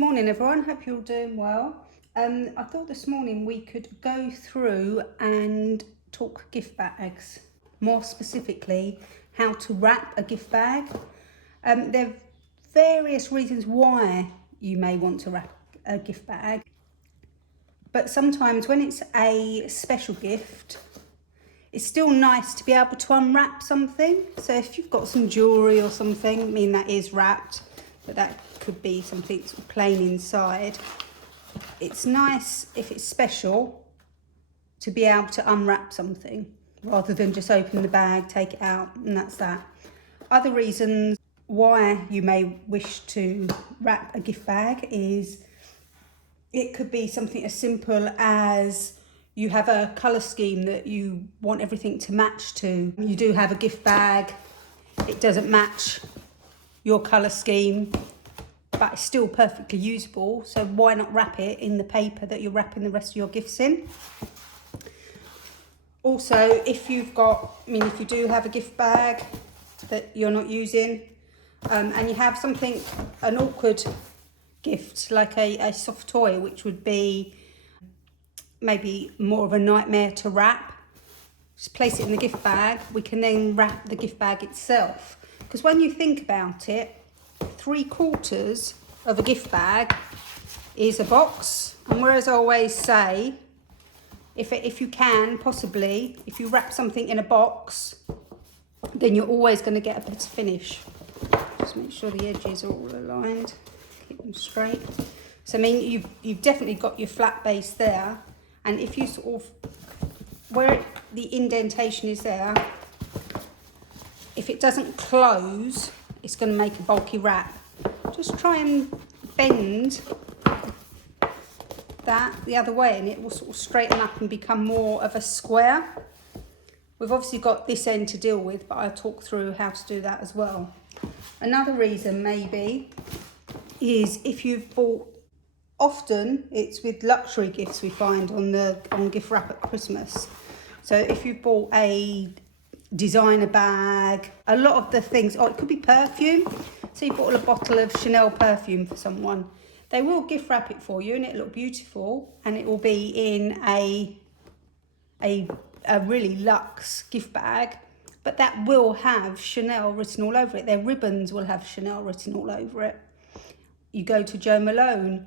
Morning everyone, hope you're all doing well. I thought this morning we could go through and talk gift bags, more specifically how to wrap a gift bag. There are various reasons why you may want to wrap a gift bag, but sometimes when it's a special gift, it's still nice to be able to unwrap something. So if you've got some jewellery or something, I mean that is wrapped, but that could be something sort of plain inside. It's nice if it's special to be able to unwrap something rather than just open the bag, take it out, and that's that. Other reasons why you may wish to wrap a gift bag is it could be something as simple as you have a colour scheme that you want everything to match to. You do have a gift bag, it doesn't match your colour scheme, but it's still perfectly usable, so why not wrap it in the paper that you're wrapping the rest of your gifts in. Also, if you do have a gift bag that you're not using, and you have an awkward gift, like a soft toy, which would be maybe more of a nightmare to wrap, just place it in the gift bag. We can then wrap the gift bag itself, because when you think about it, 3/4 of a gift bag is a box. And whereas I always say, if you can possibly, if you wrap something in a box, then you're always going to get a better finish. Just make sure the edges are all aligned, keep them straight. So I mean, you've definitely got your flat base there, and if you sort of, where the indentation is there, if it doesn't close, it's going to make a bulky wrap. Just try and bend that the other way and it will sort of straighten up and become more of a square. We've obviously got this end to deal with, but I'll talk through how to do that as well. Another reason maybe is if you've bought, often it's with luxury gifts we find on gift wrap at Christmas. So if you've bought a designer bag, a lot of the things, or it could be perfume. So you bought a bottle of Chanel perfume for someone. They will gift wrap it for you and it'll look beautiful, and it will be in a really luxe gift bag, but that will have Chanel written all over it. Their ribbons will have Chanel written all over it. You go to Jo Malone,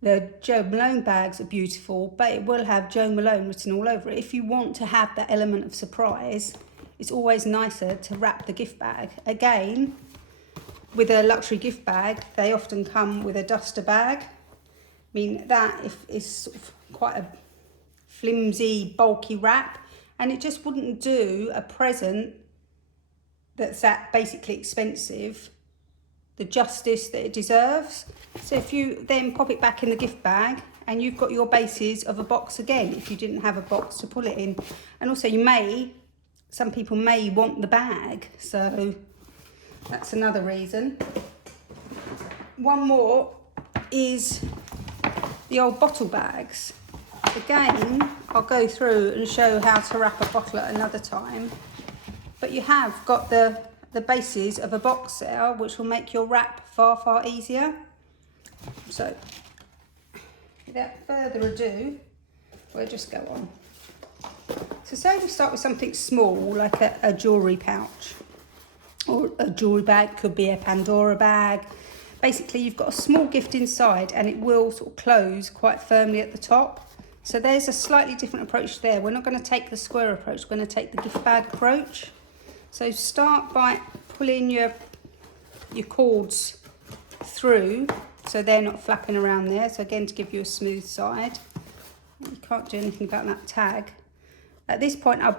the Jo Malone bags are beautiful, but it will have Jo Malone written all over it. If you want to have that element of surprise, it's always nicer to wrap the gift bag. Again, with a luxury gift bag, they often come with a duster bag. I mean, that is sort of quite a flimsy, bulky wrap, and it just wouldn't do a present that's that basically expensive the justice that it deserves. So if you then pop it back in the gift bag, and you've got your bases of a box again, if you didn't have a box to pull it in. And also some people may want the bag, so that's another reason. One more is the old bottle bags. Again, I'll go through and show how to wrap a bottle at another time, but you have got the bases of a box there, which will make your wrap far easier. So without further ado, we'll just go on. So say we start with something small, like a jewellery pouch, or a jewellery bag, could be a Pandora bag. Basically, you've got a small gift inside and it will sort of close quite firmly at the top. So there's a slightly different approach there. We're not going to take the square approach, we're going to take the gift bag approach. So start by pulling your cords through so they're not flapping around there. So again, to give you a smooth side. You can't do anything about that tag. At this point, I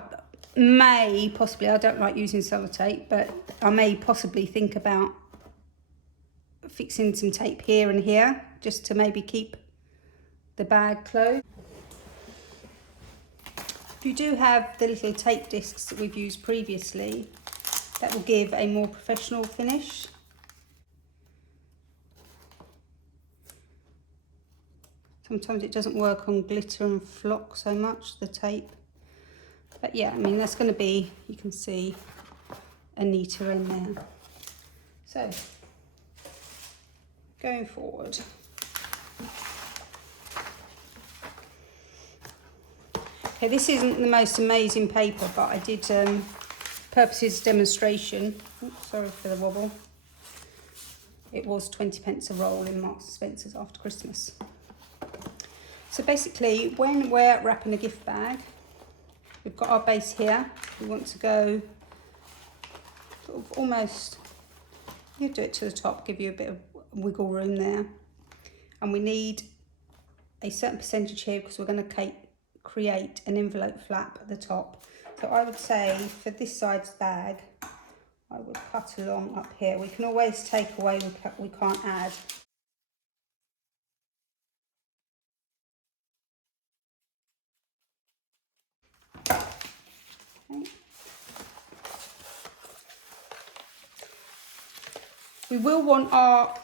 don't like using sellotape, but I may possibly think about fixing some tape here and here, just to maybe keep the bag closed. If you do have the little tape discs that we've used previously, that will give a more professional finish. Sometimes it doesn't work on glitter and flock so much, the tape. But yeah, I mean, that's going to be, you can see, a neater end there. So, going forward, Okay, this isn't the most amazing paper, but I did purposes demonstration. Oops, sorry for the wobble. It was 20p a roll in Marks and Spencer's after Christmas. So basically, when we're wrapping a gift bag, we've got our base here. We want to go sort of almost, you do it to the top, give you a bit of wiggle room there. And we need a certain percentage here because we're going to create an envelope flap at the top. So I would say for this side's bag, I would cut along up here. We can always take away, we can't add. Okay. We will want our,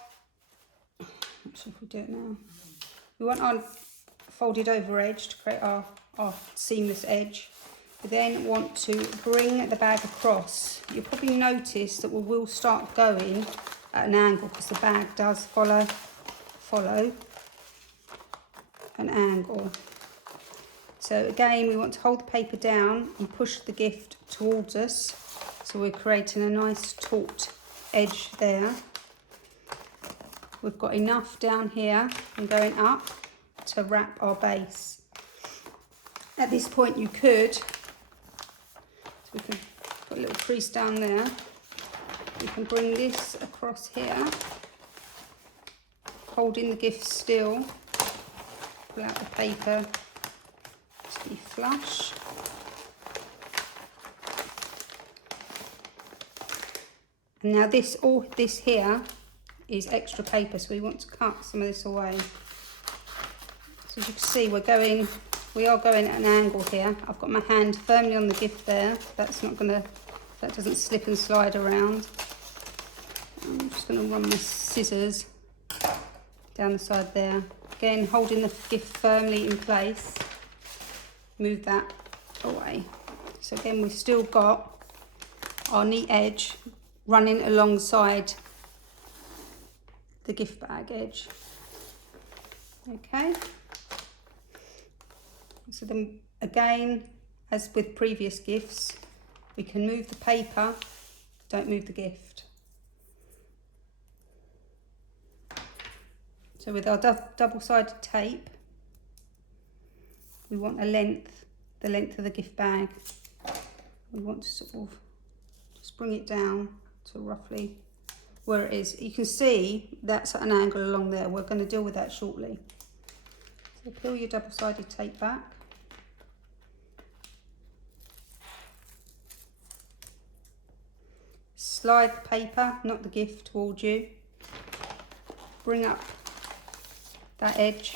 not sure if we do it now. We want our folded over edge to create our seamless edge. We then want to bring the bag across. You'll probably notice that we will start going at an angle because the bag does follow an angle. So again, we want to hold the paper down and push the gift towards us. So we're creating a nice taut edge there. We've got enough down here and going up to wrap our base. At this point you could, so we can put a little crease down there. We can bring this across here, holding the gift still, pull out the paper to be flush. And now this here is extra paper, so we want to cut some of this away. So as you can see, we are going at an angle here. I've got my hand firmly on the gift there. That doesn't slip and slide around. I'm just going to run my scissors down the side there. Again, holding the gift firmly in place. Move that away. So again, we've still got our neat edge running alongside the gift bag edge. Okay. So then again, as with previous gifts, we can move the paper, don't move the gift. So with our double-sided tape, we want the length of the gift bag. We want to sort of just bring it down to roughly where it is. You can see that's at an angle along there. We're going to deal with that shortly. So peel your double-sided tape back. Slide the paper, not the gift, towards you. Bring up that edge.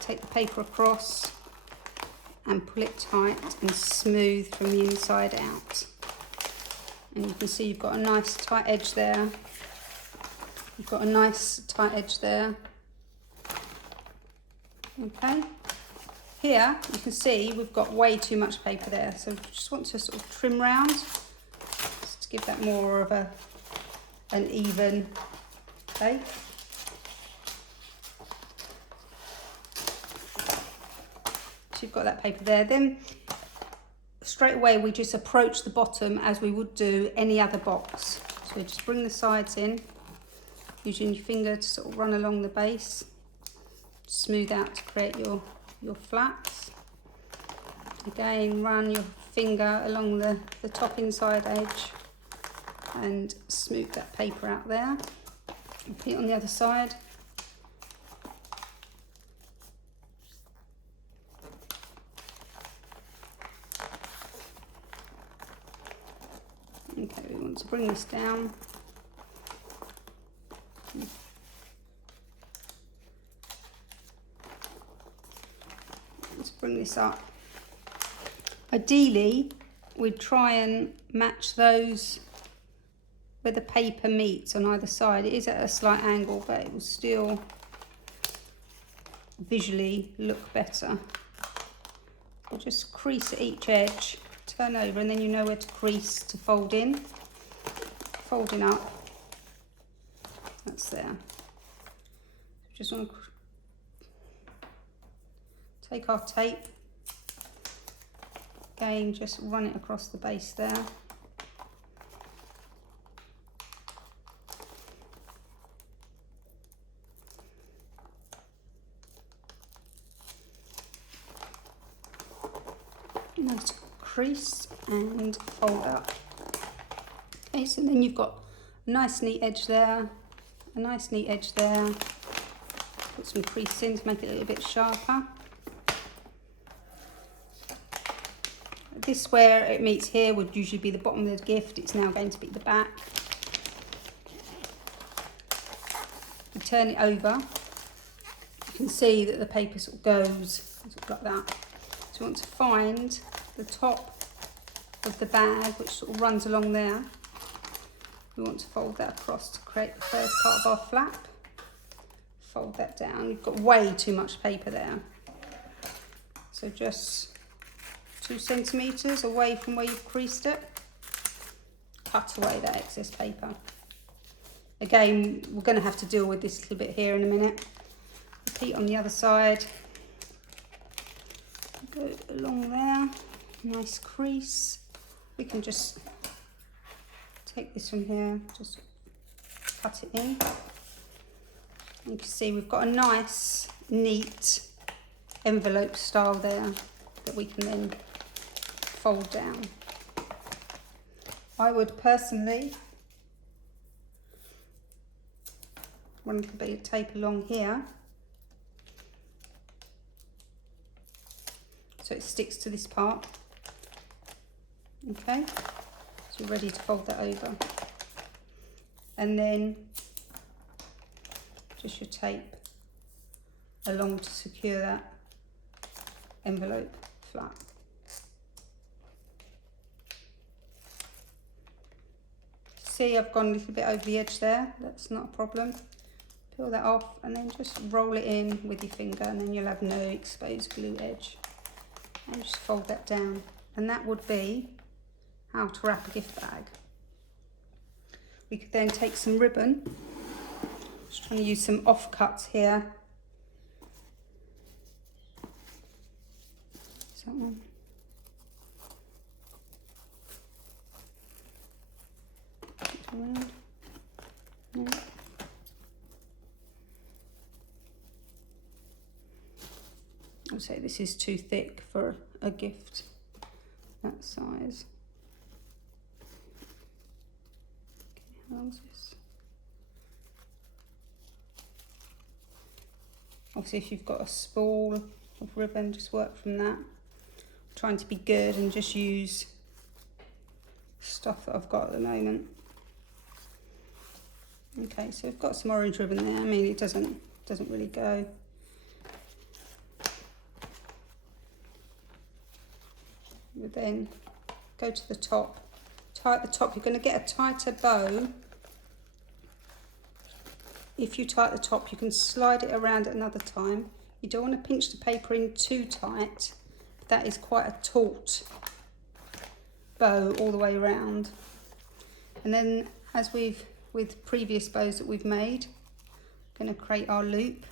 Take the paper across and pull it tight and smooth from the inside out. And you can see you've got a nice tight edge there. You've got a nice tight edge there. Okay. Here you can see we've got way too much paper there, so just want to sort of trim round just to give that more of an even shape. So you've got that paper there. Then straight away we just approach the bottom as we would do any other box. So just bring the sides in, using your finger to sort of run along the base, smooth out to create your flaps. Again, run your finger along the top inside edge and smooth that paper out there. And put it on the other side. Okay, we want to bring this down. Let's bring this up. Ideally, we'd try and match those where the paper meets on either side. It is at a slight angle, but it will still visually look better. So just crease at each edge, turn over, and then you know where to crease to fold in. Folding up, that's there. Just want take our tape, again just run it across the base there. Nice crease and fold up. Okay, so then you've got a nice neat edge there, a nice neat edge there. Put some crease in to make it a little bit sharper. This where it meets here would usually be the bottom of the gift. It's now going to be the back. You turn it over. You can see that the paper sort of goes like that. So you want to find the top of the bag, which sort of runs along there. We want to fold that across to create the first part of our flap. Fold that down. You've got way too much paper there. So just 2 centimetres away from where you've creased it. Cut away that excess paper. Again, we're going to have to deal with this little bit here in a minute. Repeat on the other side. Go along there. Nice crease. We can just take this from here, just cut it in. You can see we've got a nice, neat envelope style there that we can then fold down. I would personally run a little bit of tape along here so it sticks to this part. Okay, so we're ready to fold that over. And then just your tape along to secure that envelope flap. See, I've gone a little bit over the edge there, that's not a problem. Peel that off and then just roll it in with your finger, and then you'll have no exposed glue edge. And just fold that down. And that would be how to wrap a gift bag. We could then take some ribbon. Just trying to use some offcuts here. Is that one? Around. No. I'll say this is too thick for a gift that size. Okay, how long is this? Obviously, if you've got a spool of ribbon, just work from that. I'm trying to be good and just use stuff that I've got at the moment. Okay, so we've got some orange ribbon there. I mean, it doesn't really go. You then go to the top, tie at the top. You're going to get a tighter bow. If you tie at the top, you can slide it around at another time. You don't want to pinch the paper in too tight. That is quite a taut bow all the way around. And then, as with previous bows that we've made, I'm going to create our loop.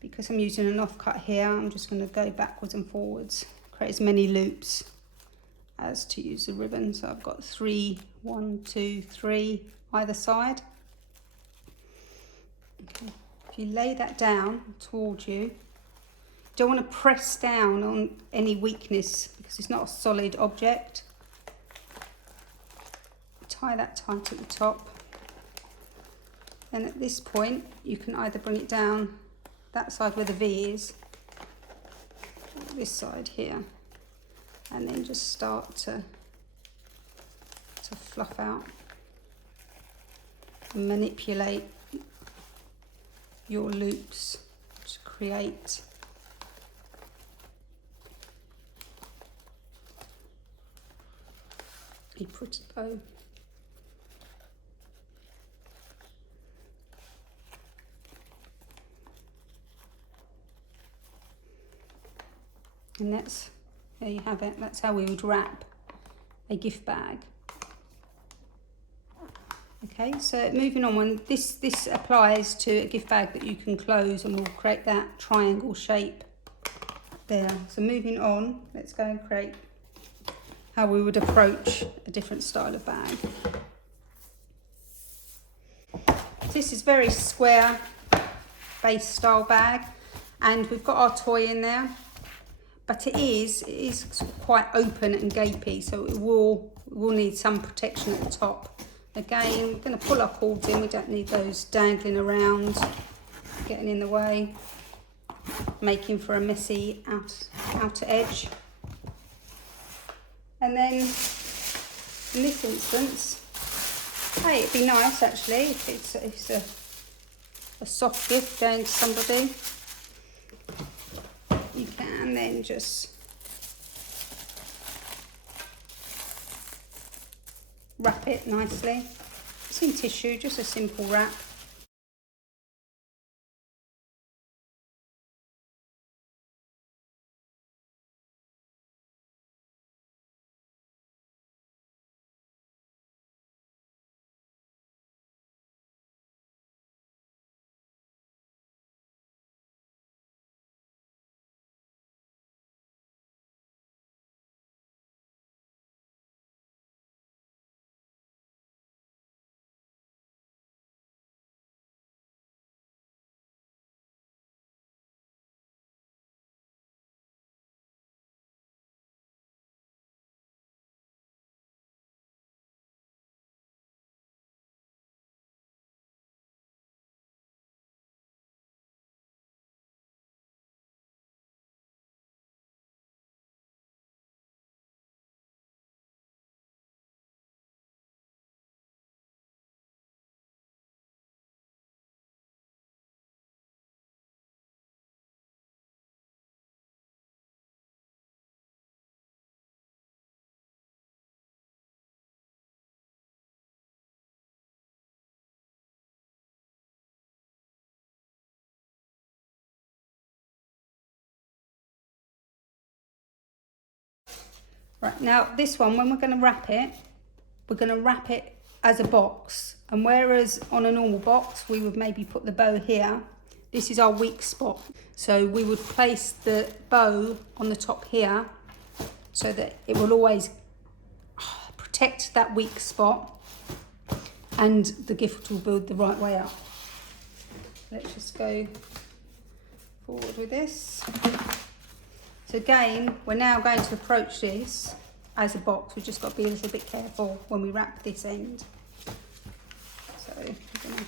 Because I'm using an offcut here, I'm just going to go backwards and forwards. Create as many loops as to use the ribbon. So I've got 3, 1, 2, 3 either side. Okay. If you lay that down towards you, don't want to press down on any weakness because it's not a solid object. Tie that tight at the top. Then at this point, you can either bring it down that side where the V is, this side here, and then just start to fluff out and manipulate your loops to create a pretty bow. And there you have it. That's how we would wrap a gift bag. Okay, so moving on, this applies to a gift bag that you can close and will create that triangle shape there. So moving on, let's go and create how we would approach a different style of bag. This is very square base style bag, and we've got our toy in there, but it is sort of quite open and gapey, so it will need some protection at the top. Again, we're going to pull our cords in. We don't need those dangling around, getting in the way, making for a messy outer edge. And then in this instance, hey, it'd be nice actually if it's a soft gift going to somebody. You can then just wrap it nicely. It's in tissue, just a simple wrap. Right, now this one, when we're going to wrap it as a box. And whereas on a normal box, we would maybe put the bow here, this is our weak spot. So we would place the bow on the top here so that it will always protect that weak spot and the gift will build the right way up. Let's just go forward with this. So again, we're now going to approach this as a box. We've just got to be a little bit careful when we wrap this end. So we're going to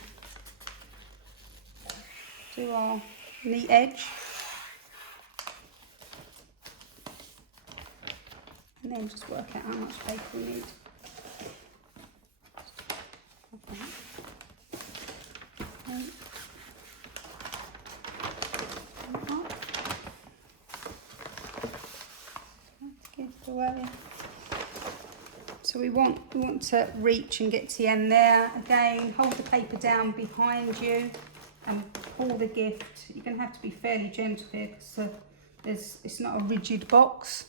do our neat edge. And then just work out how much paper we need. So we want to reach and get to the end there. Again, hold the paper down behind you and pull the gift. You're going to have to be fairly gentle here because it's not a rigid box.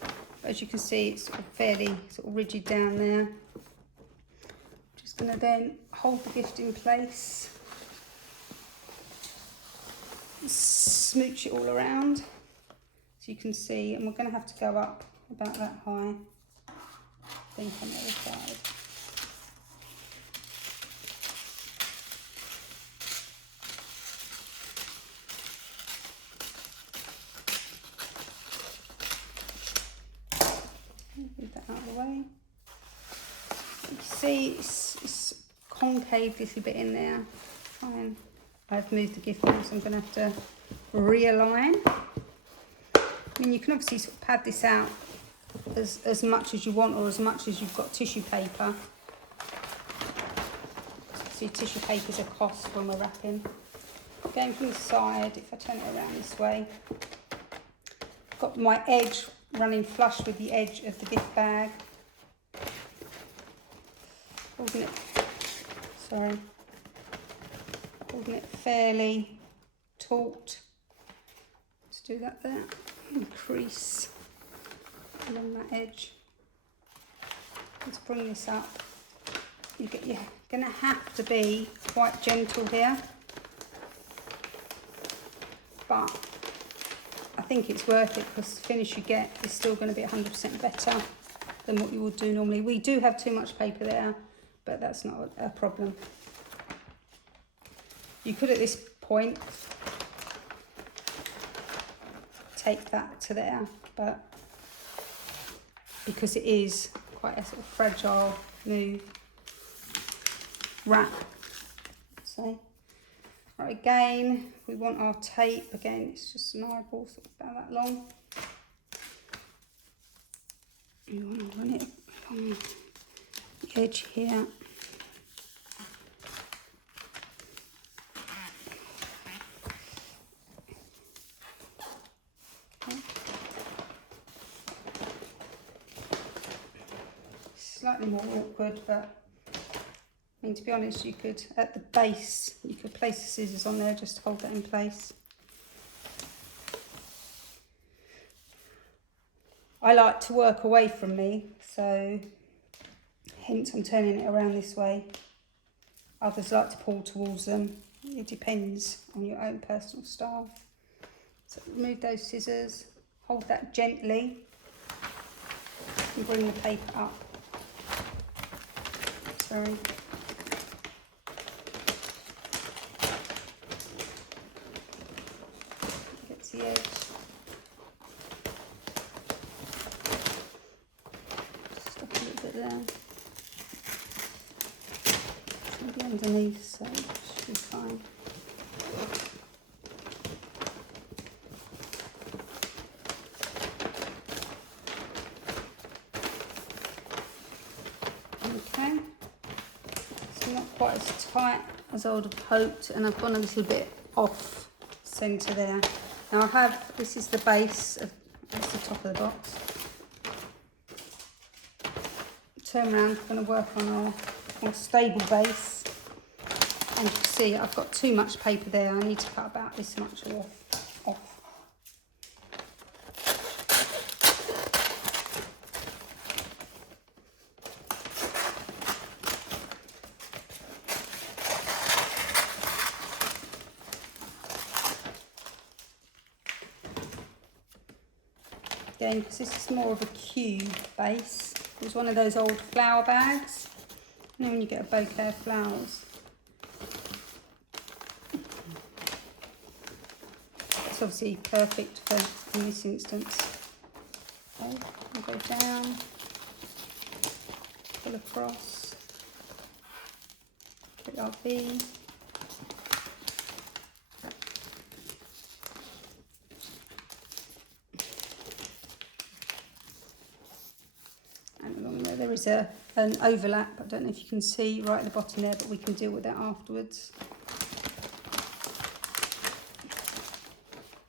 But as you can see, it's fairly rigid down there. I'm just going to then hold the gift in place. Smooch it all around so you can see, and we're going to have to go up about that high. I think on the other side. Move that out of the way. You see it's concave a little bit in there. Fine. I've moved the gift now, so I'm going to have to realign. I mean, you can obviously sort of pad this out as much as you want, or as much as you've got tissue paper. See, tissue paper's a cost when we're wrapping. Going from the side, if I turn it around this way, I've got my edge running flush with the edge of the gift bag. Holding it fairly taut. Let's do that there. Increase along that edge. Let's bring this up. You're going to have to be quite gentle here, but I think it's worth it because the finish you get is still going to be 100% better than what you would do normally. We do have too much paper there, but that's not a problem. You could at this point take that to there, but because it is quite a sort of fragile move wrap, so right, again we want our tape. Again, it's just an eyeball, sort of about that long. You want to run it along the edge here. Okay. Slightly more awkward, but I mean, to be honest, you could, at the base, you could place the scissors on there just to hold that in place. I like to work away from me, so hence I'm turning it around this way. Others like to pull towards them. It depends on your own personal style. So remove those scissors, hold that gently, and bring the paper up. Sorry. Get to the edge. Stop a little bit there. It's going to be underneath, so it should be fine. Okay, it's not quite as tight as I would have hoped, and I've gone a little bit off centre there. Now I have, this is the base, that's the top of the box. Turn around, I'm going to work on our more stable base, and you can see I've got too much paper there. I need to cut about this much off. Again, because this is more of a cube base. It was one of those old flower bags. And then when you get a bouquet of flowers, it's obviously perfect for in this instance. Okay, we'll go down, pull across, put our V. There is an overlap, I don't know if you can see right at the bottom there, but we can deal with that afterwards.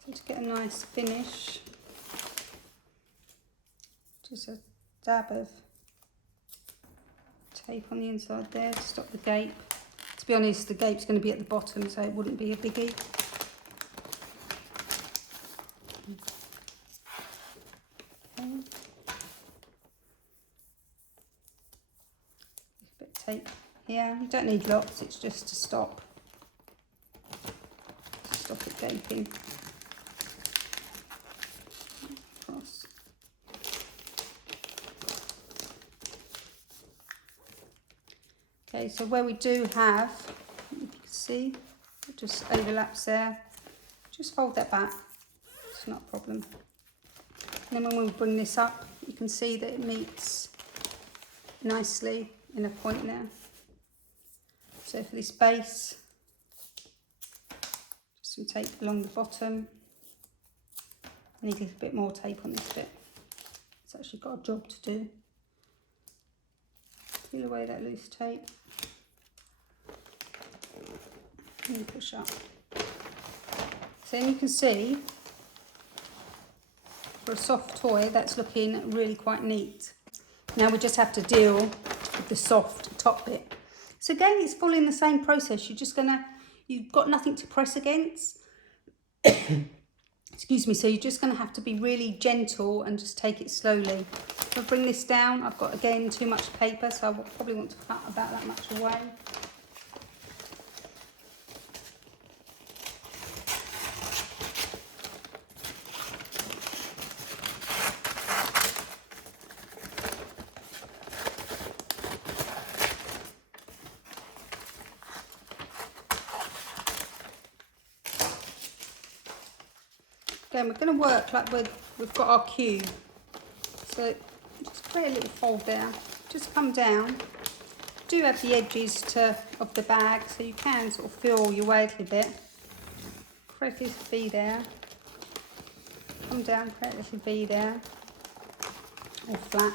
So to get a nice finish, just a dab of tape on the inside there to stop the gape. To be honest, the gape's going to be at the bottom, so it wouldn't be a biggie. Tape here. You don't need lots, it's just to stop it gaping. Across. Okay, so where we do have, you can see, it just overlaps there. Just fold that back, it's not a problem. And then when we bring this up, you can see that it meets nicely in a point there. So for this base, just some tape along the bottom. I need a little bit more tape on this bit. It's actually got a job to do. Peel away that loose tape and push up. So then you can see, for a soft toy, that's looking really quite neat. Now we just have to deal with the soft top bit. So again, it's following the same process. You've got nothing to press against. Excuse me, so you're just gonna have to be really gentle and just take it slowly. If I bring this down, I've got, again, too much paper, so I probably want to cut about that much away. Again, we're going to work like we've got our cube. So just create a little fold there. Just come down. Do have the edges of the bag, so you can sort of feel your way a little bit. Create a little V there. Come down, create a little V there, or flat.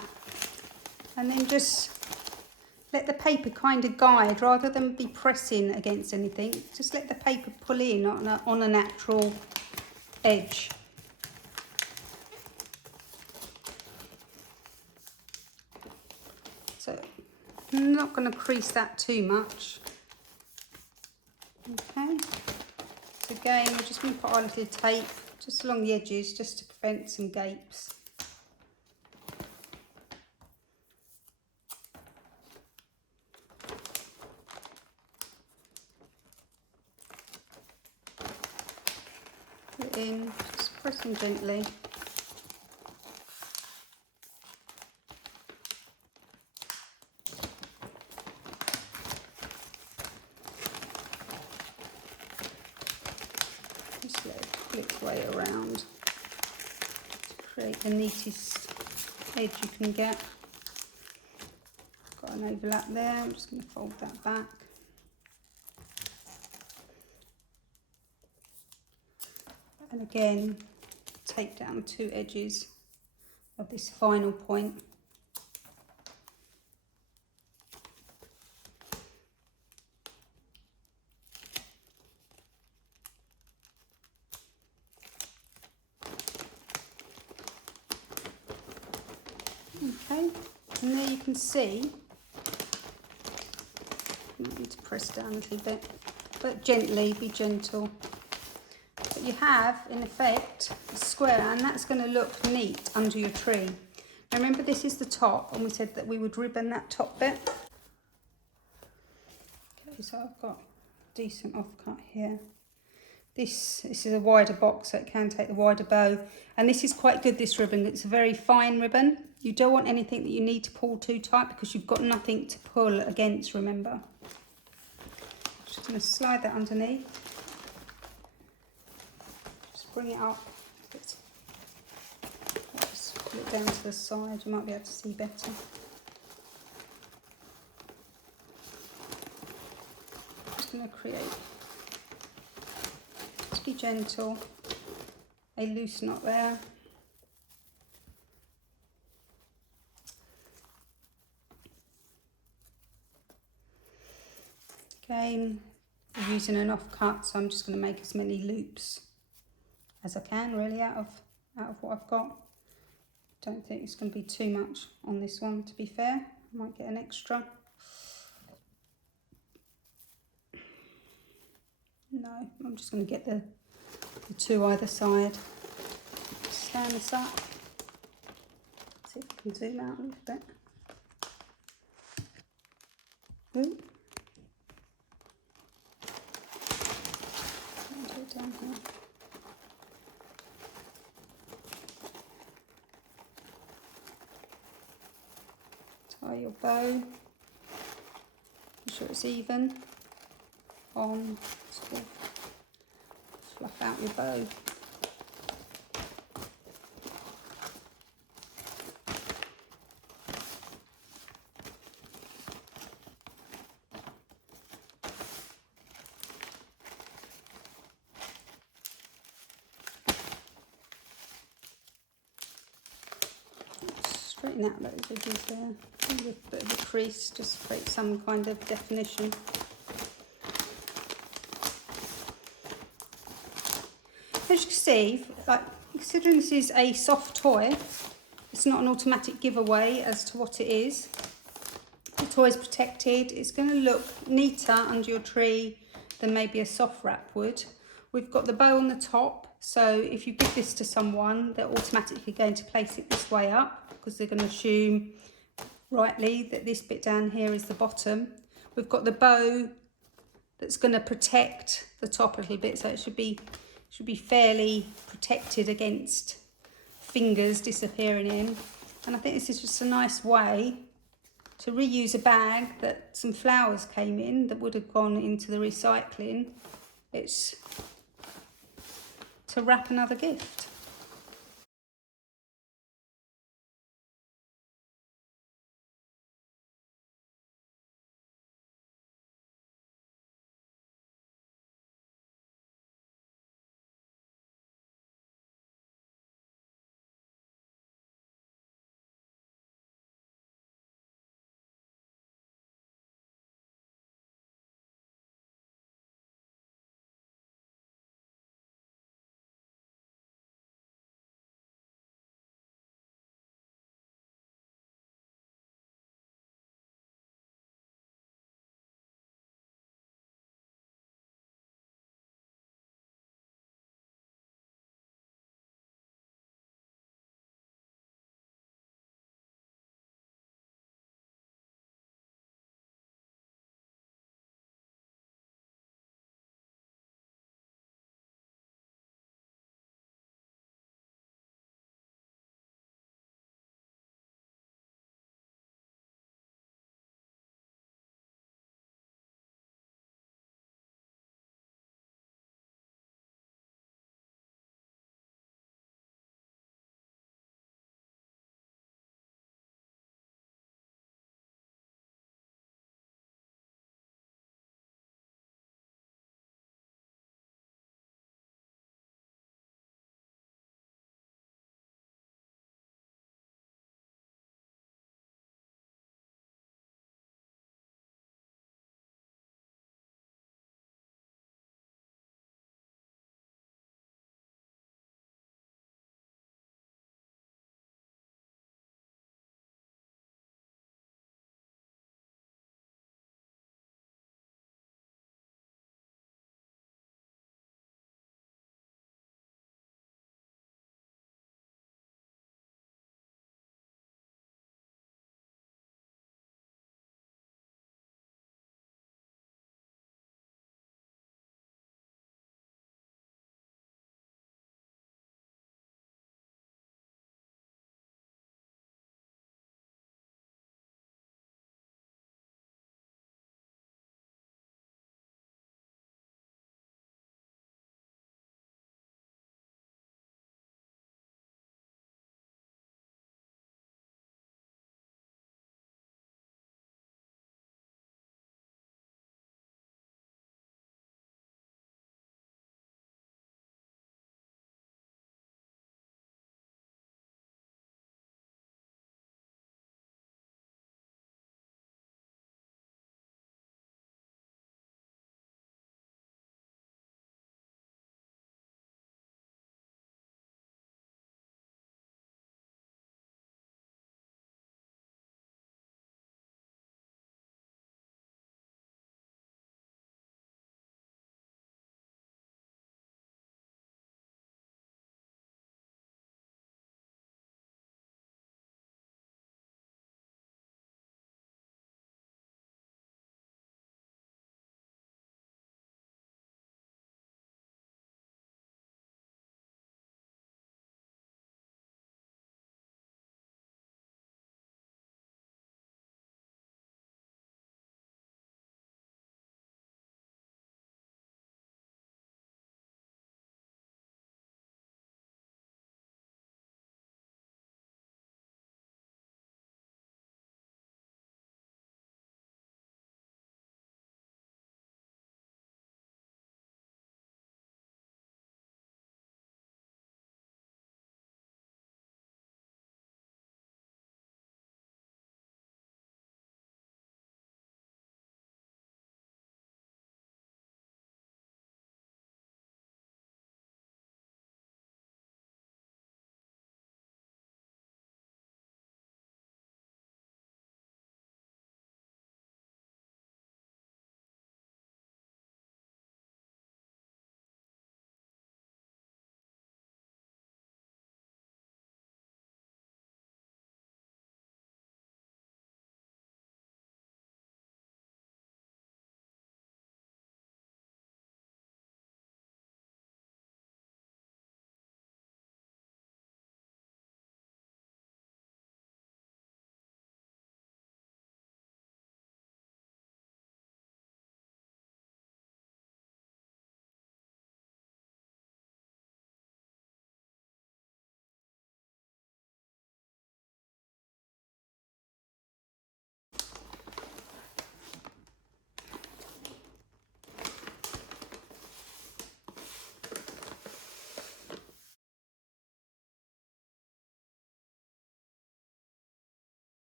And then just let the paper kind of guide, rather than be pressing against anything. Just let the paper pull in on a natural edge. So I'm not going to crease that too much. Okay. So again, we're just going to put our little tape just along the edges, just to prevent some gapes. Put it in, just pressing gently. Just let it pull its way around to create the neatest edge you can get. Got an overlap there, I'm just going to fold that back. And again, take down 2 edges of this final point. Okay, and there you can see, you need to press down a little bit, but gently, be gentle. But you have, in effect, a square, and that's going to look neat under your tree. Now remember, this is the top, and we said that we would ribbon that top bit. Okay, so I've got a decent offcut here. This is a wider box, so it can take the wider bow. And this is quite good, this ribbon. It's a very fine ribbon. You don't want anything that you need to pull too tight, because you've got nothing to pull against, remember. Just going to slide that underneath. Just bring it up. Just pull it down to the side. You might be able to see better. Just going to create, just be gentle, a loose knot there. Again, I'm using an offcut, so I'm just going to make as many loops as I can, really, out of what I've got. Don't think it's going to be too much on this one, to be fair. I might get an extra. No, I'm just going to get the 2 either side. Stand this up. See if I can zoom out a little bit. Ooh. Down here. Tie your bow, make sure it's even on, sort of fluff out your bow. Straighten out those edges there, with a bit of a crease, just create some kind of definition. As you can see, like, considering this is a soft toy, it's not an automatic giveaway as to what it is. The toy is protected. It's going to look neater under your tree than maybe a soft wrap would. We've got the bow on the top, so if you give this to someone, they're automatically going to place it this way up, because they're going to assume rightly that this bit down here is the bottom. We've got the bow that's going to protect the top a little bit, so it should be fairly protected against fingers disappearing in. And I think this is just a nice way to reuse a bag that some flowers came in that would have gone into the recycling. It's to wrap another gift.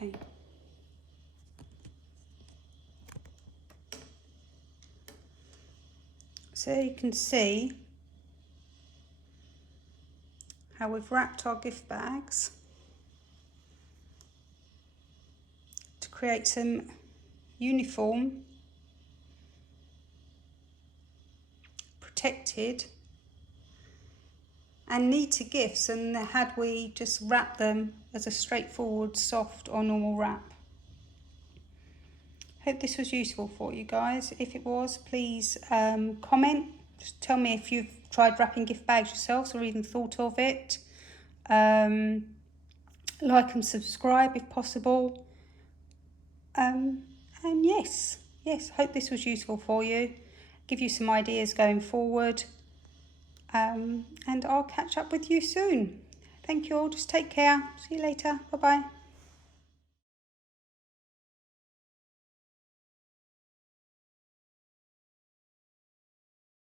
Okay. So you can see how we've wrapped our gift bags to create some uniform, protected and neater gifts than had we just wrapped them as a straightforward, soft or normal wrap. Hope this was useful for you guys. If it was, please comment. Just tell me if you've tried wrapping gift bags yourselves or even thought of it. Like and subscribe if possible. And yes, hope this was useful for you. Give you some ideas going forward. And I'll catch up with you soon. Thank you all. Just take care. See you later. Bye-bye.